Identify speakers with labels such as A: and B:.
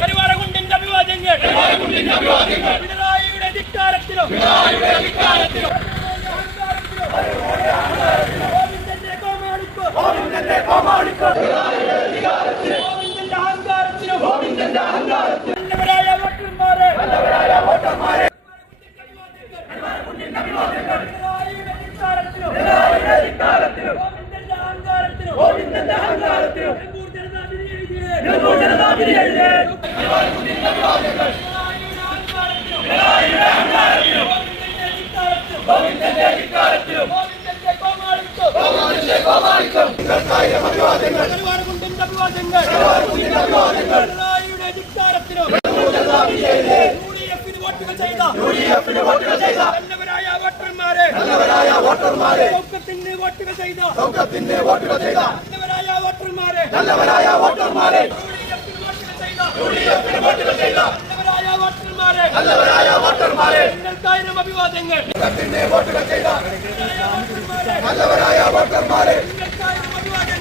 A: പരിവാരകുണ്ടിന്റെ അഭിവാദ്യങ്ങൾ. പിണറായിയുടെ ധിക്കാരത്തിലും ഗോവിന്ദന്റെ കോമാളിക്കോ ഗോവിന്ദന്റെ കോമാളിക്കോ. ഗോവിന്ദന്റെ അഹങ്കാരത്തിലും ഗോവിന്ദന്റെ അഹങ്കാരത്തിലും നല്ലവരായ വോട്ടർമാരെ നല്ലവരായ വോട്ടർമാരെ. പിണറായിയുടെ ധിക്കാരത്തിലും പിണറായിയുടെ ധിക്കാരത്തിലും. ഗോവിന്ദന്റെ അഹങ്കാരത്തിലും ഗോവിന്ദന്റെ അഹങ്കാരത്തിലും. Good morning. വോട്ടുകൾ ചെയ്ത വോട്ടുകൾ ചെയ്ത നല്ലവരായ വോട്ടർമാരെ നല്ലവരായ വോട്ടർമാരെ യുഡിഎഫിന് വോട്ടുകൾ ചെയ്ത യുഡിഎഫിന് വോട്ടുകൾ ചെയ്ത നല്ലവരായ വോട്ടർമാരെ നല്ലവരായ വോട്ടർമാരെ നിങ്ങൾക്കായിരം അഭിവാദ്യങ്ങൾ വോട്ടുകൾ ചെയ്ത നല്ലവരായ വോട്ടർമാരെ വോട്ടർമാരെ